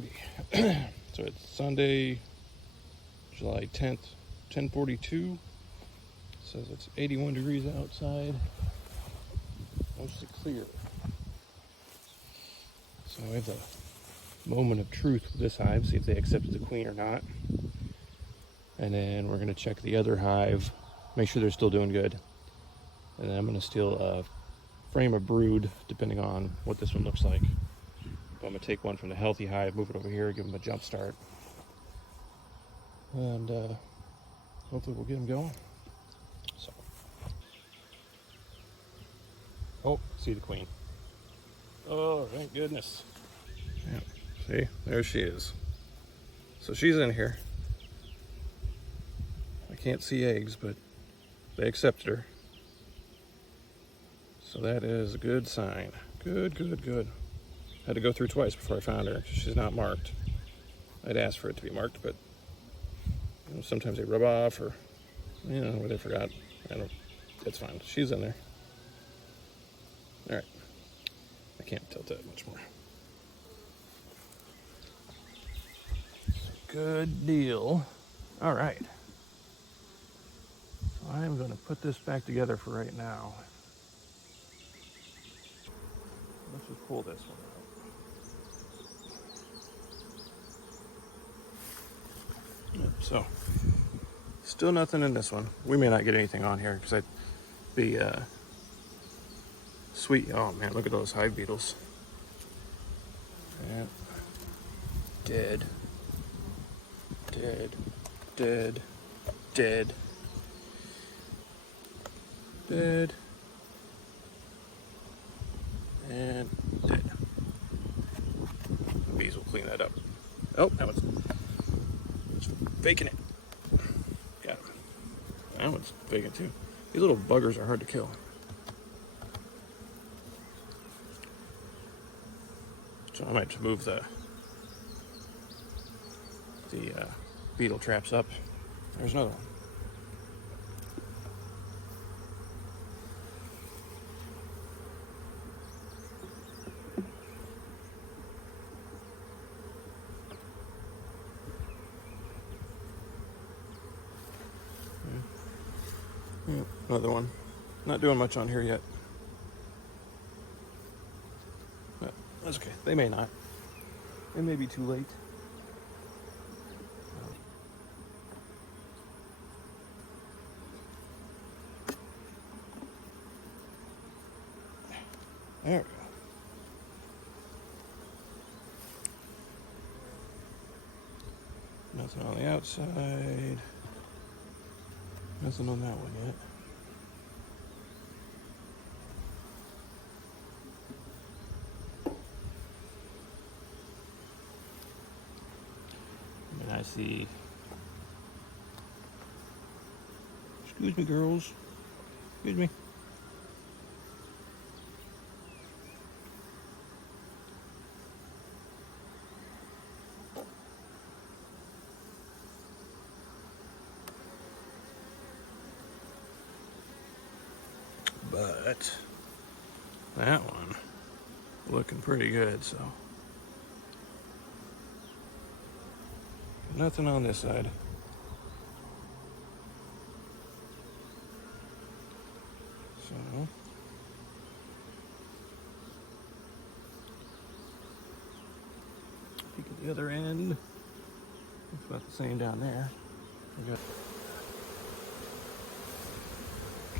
Alrighty. So it's Sunday, July 10th, 10:42. Says it's 81 degrees outside. Mostly clear. So I have the moment of truth with this hive, see if they accepted the queen or not. And then we're going to check the other hive, make sure they're still doing good. And then I'm going to steal a frame of brood, depending on what this one looks like. But I'm going to take one from the healthy hive, move it over here, give them a jump start. And hopefully we'll get them going. So. Oh, see the queen. Oh, thank goodness. Yeah, see, there she is. So she's in here. I can't see eggs, but they accepted her. So that is a good sign. Good, good, good. Had to go through twice before I found her. She's not marked. I'd asked for it to be marked, but you know, sometimes they rub off or, you know, or they forgot. I don't, it's fine. She's in there. All right. I can't tilt that much more. Good deal. All right. I'm going to put this back together for right now. Let's just pull this one out. Yep, so, still nothing in this one. We may not get anything on here because the sweet, oh man, look at those hive beetles. Yeah. Dead. Dead. Dead. Dead. Dead. And dead. The bees will clean that up. Oh, that one's faking it. Got him. That one's faking too. These little buggers are hard to kill. So I might move the beetle traps up. There's another one. Yeah, another one. Not doing much on here yet. But that's okay. They may not. It may be too late. There we go. Nothing on the outside. Nothing on that one yet. And I see. Excuse me, girls. Excuse me. But that one looking pretty good, so nothing on this side. So peek at the other end. It's about the same down there. We got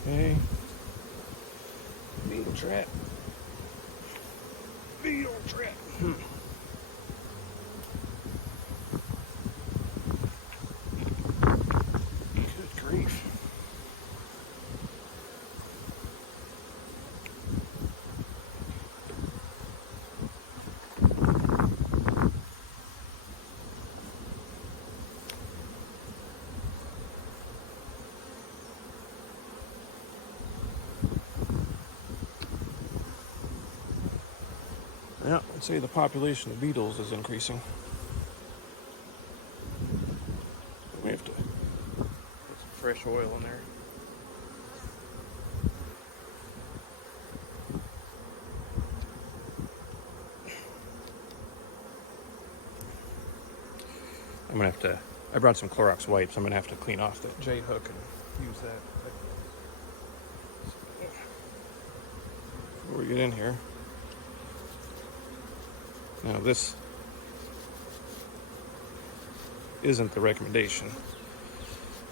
okay. Beetle trap. Beetle trap. Good grief. Yeah, I'd say the population of beetles is increasing. We have to put some fresh oil in there. I'm gonna have to, I brought some Clorox wipes. I'm gonna have to clean off that J hook and use that. Before we get in here, now this isn't the recommendation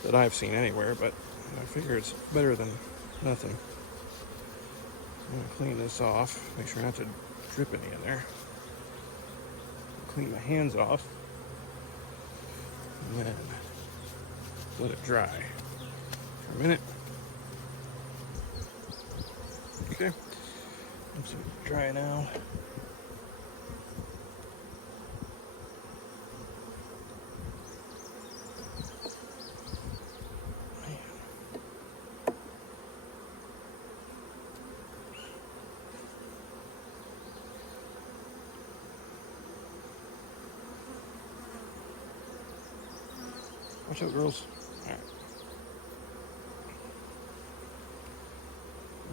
that I've seen anywhere, but I figure it's better than nothing. I'm gonna clean this off, make sure not to drip any in there. Clean my hands off, and then let it dry for a minute. Okay, it's dry now. Watch out, girls. Alright.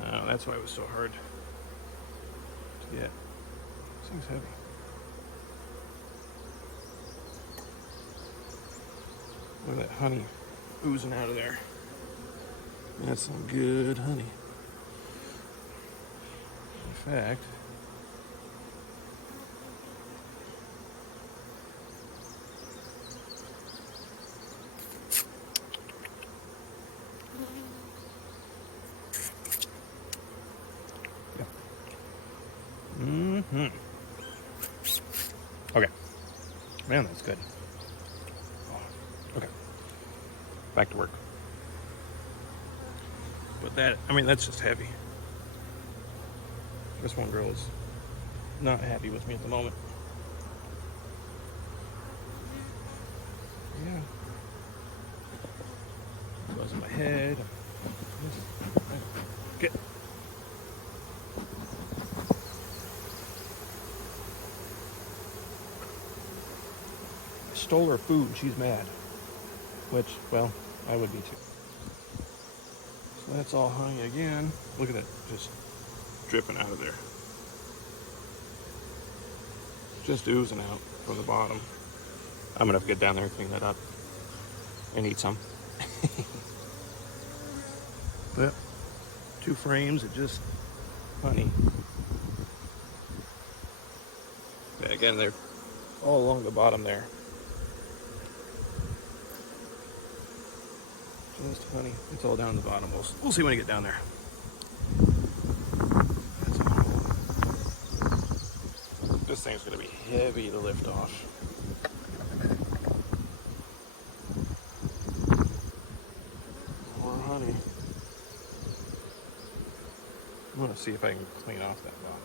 Oh, that's why it was so hard to get. This thing's heavy. Look at that honey oozing out of there. That's some good honey. In fact, okay. Man, that's good. Okay. Back to work. But that, I mean, that's just heavy. This one girl is not happy with me at the moment. Yeah. Buzzing my head. Get. Stole her food and she's mad. Which, well, I would be too. So that's all honey again. Look at it, just dripping out of there. Just oozing out from the bottom. I'm gonna have to get down there and clean that up and eat some. But 2 frames of just honey. Yeah, again, they're all along the bottom there. Just honey. It's all down the bottom. We'll see when I get down there. This thing's going to be heavy to lift off. More honey. I'm going to see if I can clean off that bottom.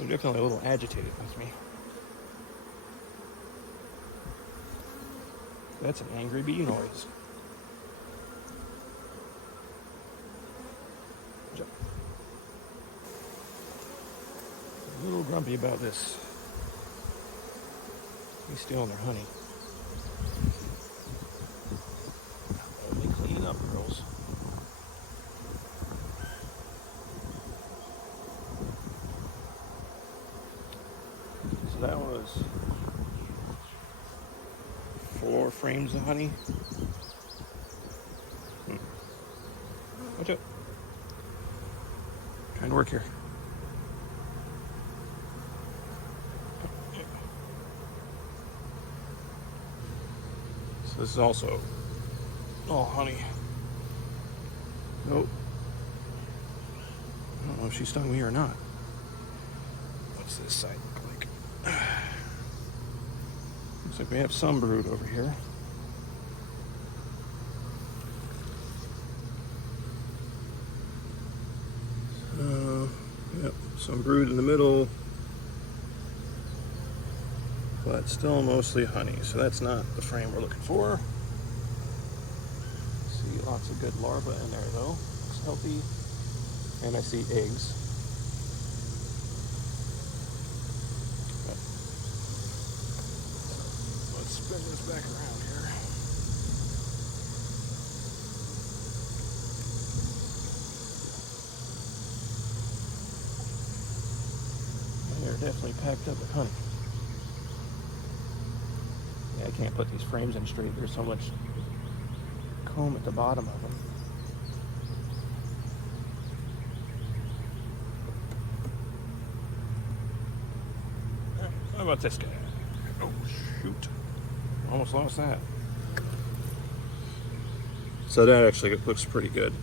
I'm definitely a little agitated with me. That's an angry bee noise. A little grumpy about this. He's stealing their honey. Let me clean up, girls. So that was 4 frames of honey. Watch out. Trying to work here. So this is also all honey. Nope. I don't know if she stung me or not. What's this side look like? Looks like we have some brood over here. Yep, some brood in the middle, but still mostly honey. So that's not the frame we're looking for. Lots of good larvae in there though. It's healthy. And I see eggs. But let's spin this back around here. They're definitely packed up with honey. Yeah, I can't put these frames in straight. There's so much comb at the bottom of them. How about this guy? Oh, shoot. Almost lost that. So that actually looks pretty good.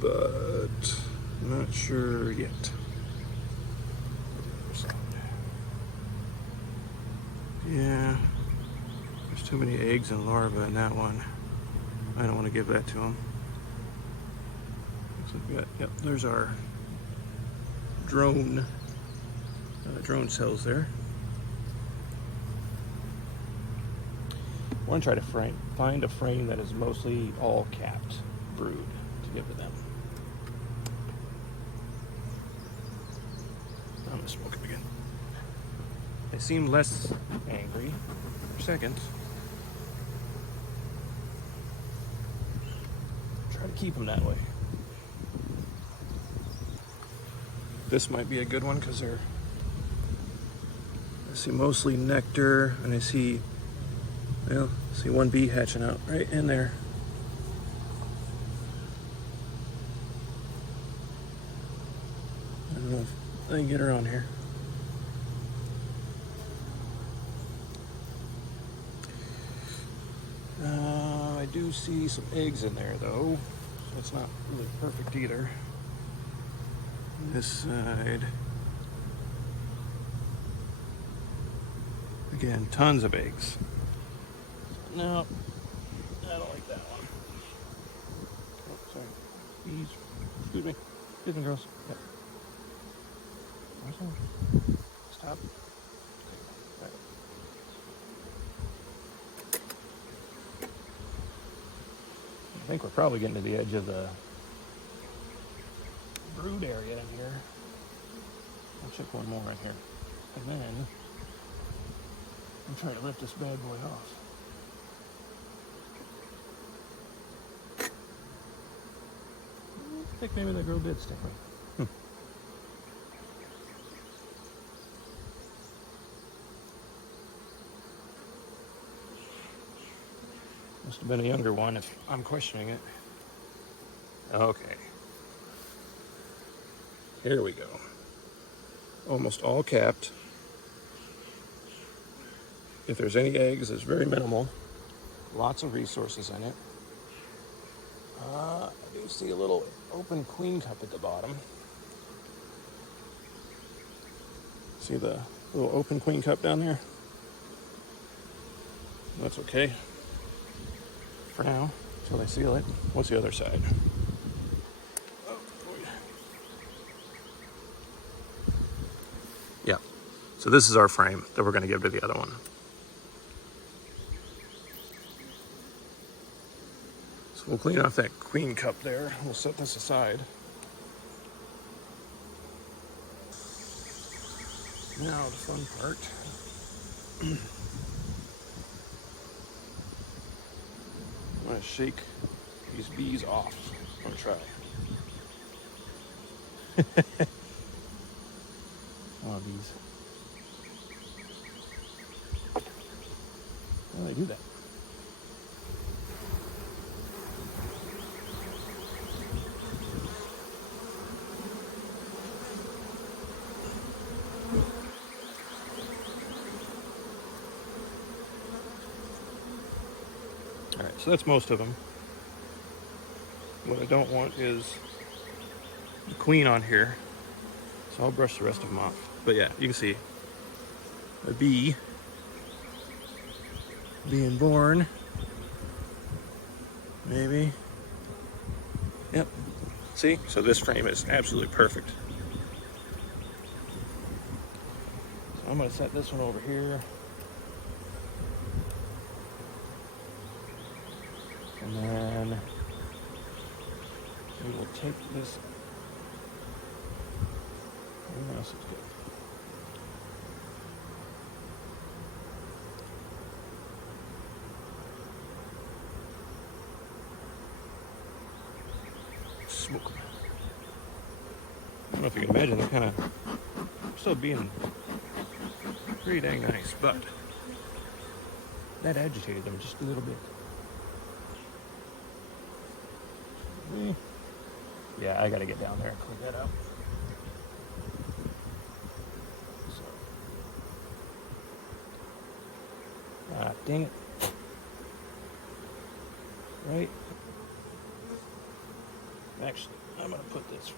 But I'm not sure yet. Yeah, there's too many eggs and larvae in that one. I don't want to give that to them. So we've got, yep, there's our drone cells there. I want to try to find a frame that is mostly all capped brood to give to them. I'm gonna smoke it again. They seem less angry for seconds. Try to keep them that way. This might be a good one because I see mostly nectar, and I see one bee hatching out right in there. I don't know if I can get her on here. I do see some eggs in there though, so it's not really perfect either. This side, again, tons of eggs. No, I don't like that one. Oh, sorry. Bees. Excuse me. Excuse me, girls. Yep. Stop. Right. I think we're probably getting to the edge of the brood area in here. I'll check one more right here. And then I'm trying to lift this bad boy off. I think maybe they grow bits different. Must have been a younger one if I'm questioning it. Okay. Here we go. Almost all capped. If there's any eggs, it's very minimal. Lots of resources in it. I do see a little open queen cup at the bottom. See the little open queen cup down there? That's okay for now, until they seal it. What's the other side? Oh, boy. Yeah, so this is our frame that we're going to give to the other one. So we'll clean off that queen cup there. We'll set this aside. Now the fun part. I'm going to shake these bees off. I'm going to try. Come on, bees. How do they do that? Alright, so that's most of them. What I don't want is the queen on here, so I'll brush the rest of them off. But yeah, you can see a bee being born. Maybe. Yep. See? So this frame is absolutely perfect. So I'm going to set this one over here. And then tape this. What else is good? Smoke them. I don't know if you can imagine, they're kind of still being pretty dang nice, but that agitated them just a little bit. Yeah, I gotta get down there and clean that up. So, dang it. Right. Actually, I'm gonna put this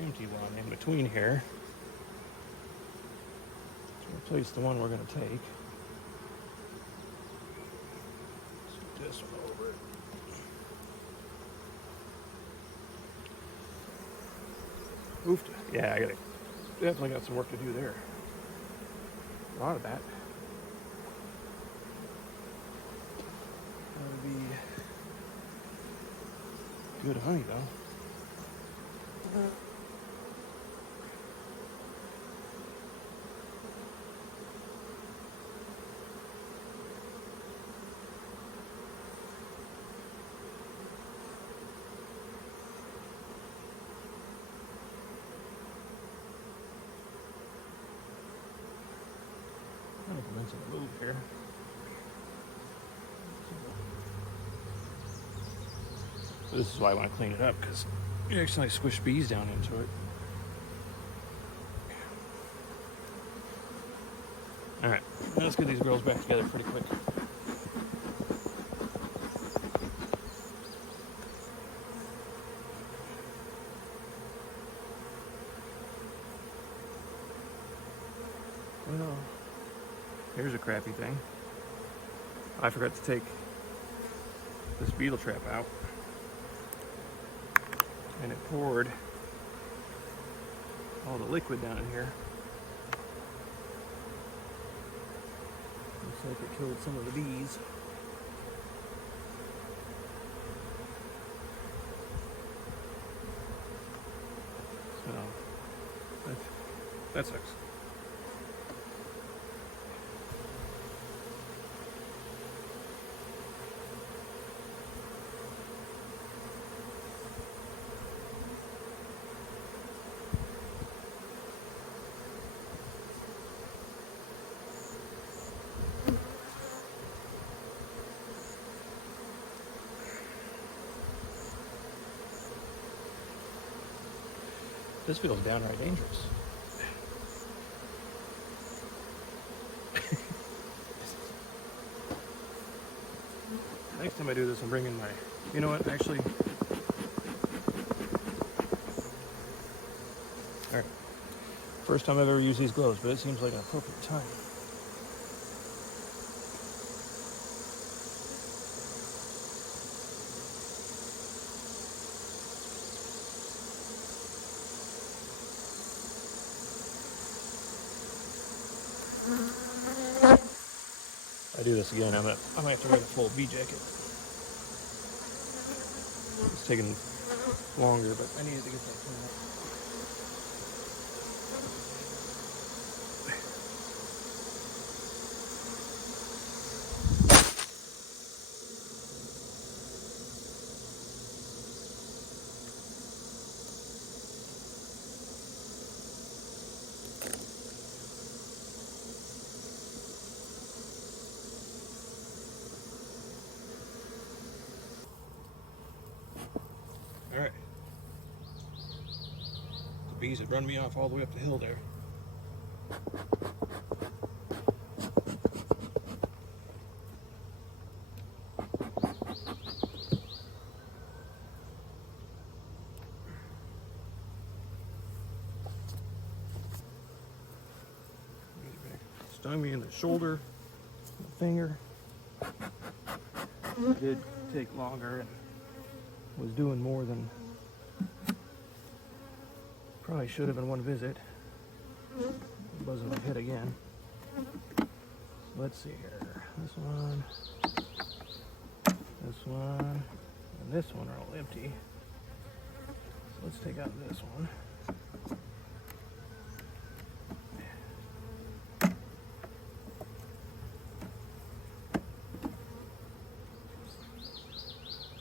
empty one in between here to replace the one we're gonna take. Put this one over it. Oofed. Yeah, definitely got some work to do there. A lot of that. That would be good honey though. I'm going to commence a move here. This is why I want to clean it up, because you accidentally squish bees down into it. Alright, let's get these girls back together pretty quick. Well, here's a crappy thing. I forgot to take this beetle trap out, and it poured all the liquid down in here. Looks like it killed some of the bees. So that sucks. This feels downright dangerous. Next time I do this, I'm bringing my... You know what, actually... Alright. First time I've ever used these gloves, but it seems like an appropriate time. If I do this again, I might have to wear a full bee jacket. It's taking longer, but I needed to get that cleaned up. Alright. The bees had run me off all the way up the hill there. Stung me in the shoulder, the finger. It did take longer and was doing more than probably should have in one visit. Buzzing my head again. Let's see here. This one, and this one are all empty. So let's take out this one.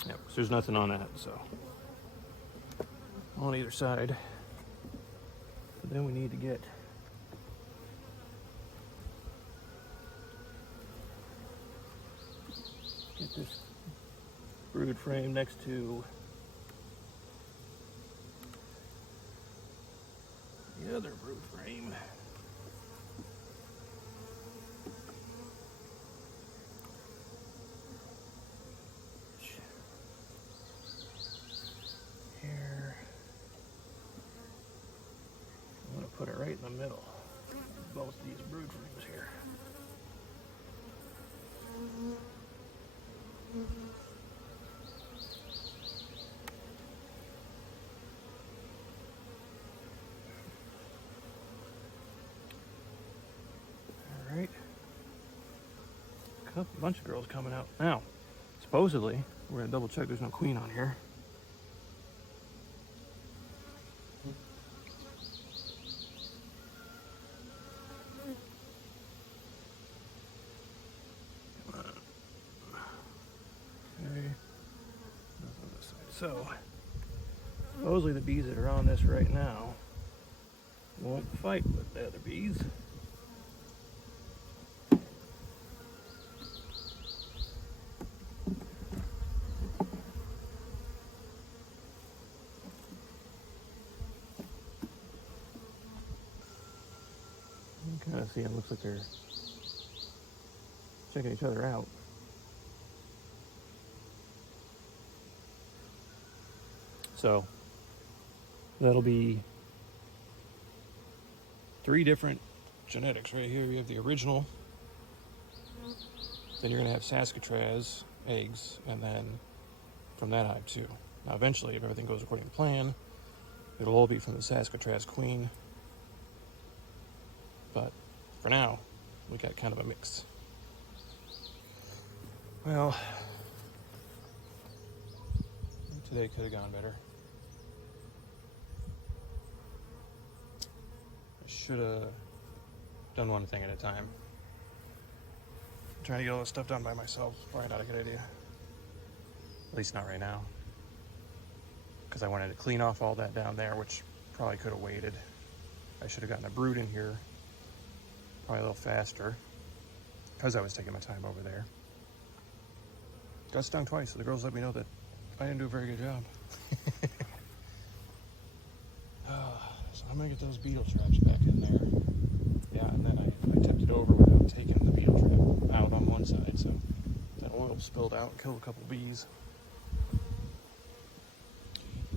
Yep, so there's nothing on that, so on either side. But then we need to get this brood frame next to the other brood frame. Here. I'm going to put it right in the middle of both these brood frames here. Alright. A bunch of girls coming out. Now, supposedly, we're going to double check there's no queen on here. So, supposedly the bees that are on this right now won't fight with the other bees. You can kind of see it looks like they're checking each other out. So that'll be 3 different genetics right here. You have the original, then you're going to have Saskatraz eggs, and then from that hive too. Now eventually, if everything goes according to plan, it'll all be from the Saskatraz queen. But for now, we got kind of a mix. Well, today could have gone better. Should have done one thing at a time. Trying to get all this stuff done by myself is probably not a good idea. At least not right now. Because I wanted to clean off all that down there, which probably could have waited. I should have gotten a brood in here probably a little faster, because I was taking my time over there. Got stung twice, so the girls let me know that I didn't do a very good job. So I'm gonna get those beetle traps back in there. Yeah, and then I tipped it over without taking the beetle trap out on one side, so that oil spilled out and killed a couple bees.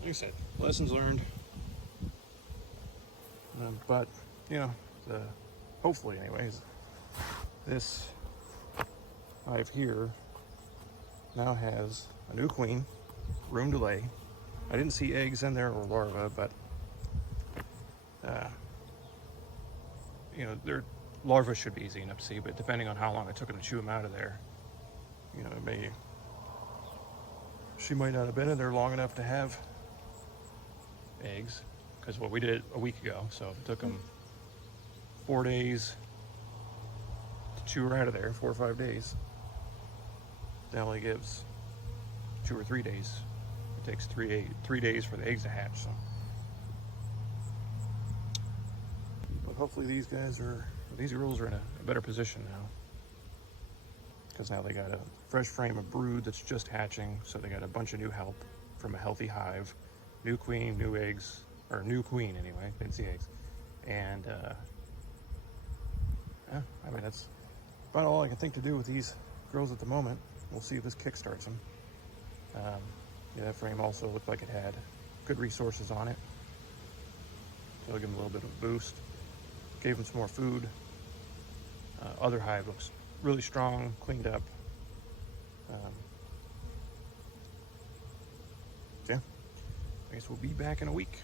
Like I said, lessons learned. But, you know, hopefully anyways, this hive here now has a new queen, room to lay. I didn't see eggs in there or larvae, but you know, their larvae should be easy enough to see, but depending on how long it took them to chew them out of there, you know, she might not have been in there long enough to have eggs, because what we did a week ago, so it took them 4 days to chew her out of there, 4 or 5 days. That only gives 2 or 3 days. It takes 3 days for the eggs to hatch, so. But hopefully these girls are in a better position now, because now they got a fresh frame of brood that's just hatching, so they got a bunch of new help from a healthy hive, new queen, new eggs, or new queen anyway, didn't see eggs, and yeah, I mean, that's about all I can think to do with these girls at the moment. We'll see if this kickstarts them. Yeah, that frame also looked like it had good resources on it. It'll give them a little bit of a boost. Gave them some more food. Other hive looks really strong, cleaned up. Yeah, I guess we'll be back in a week.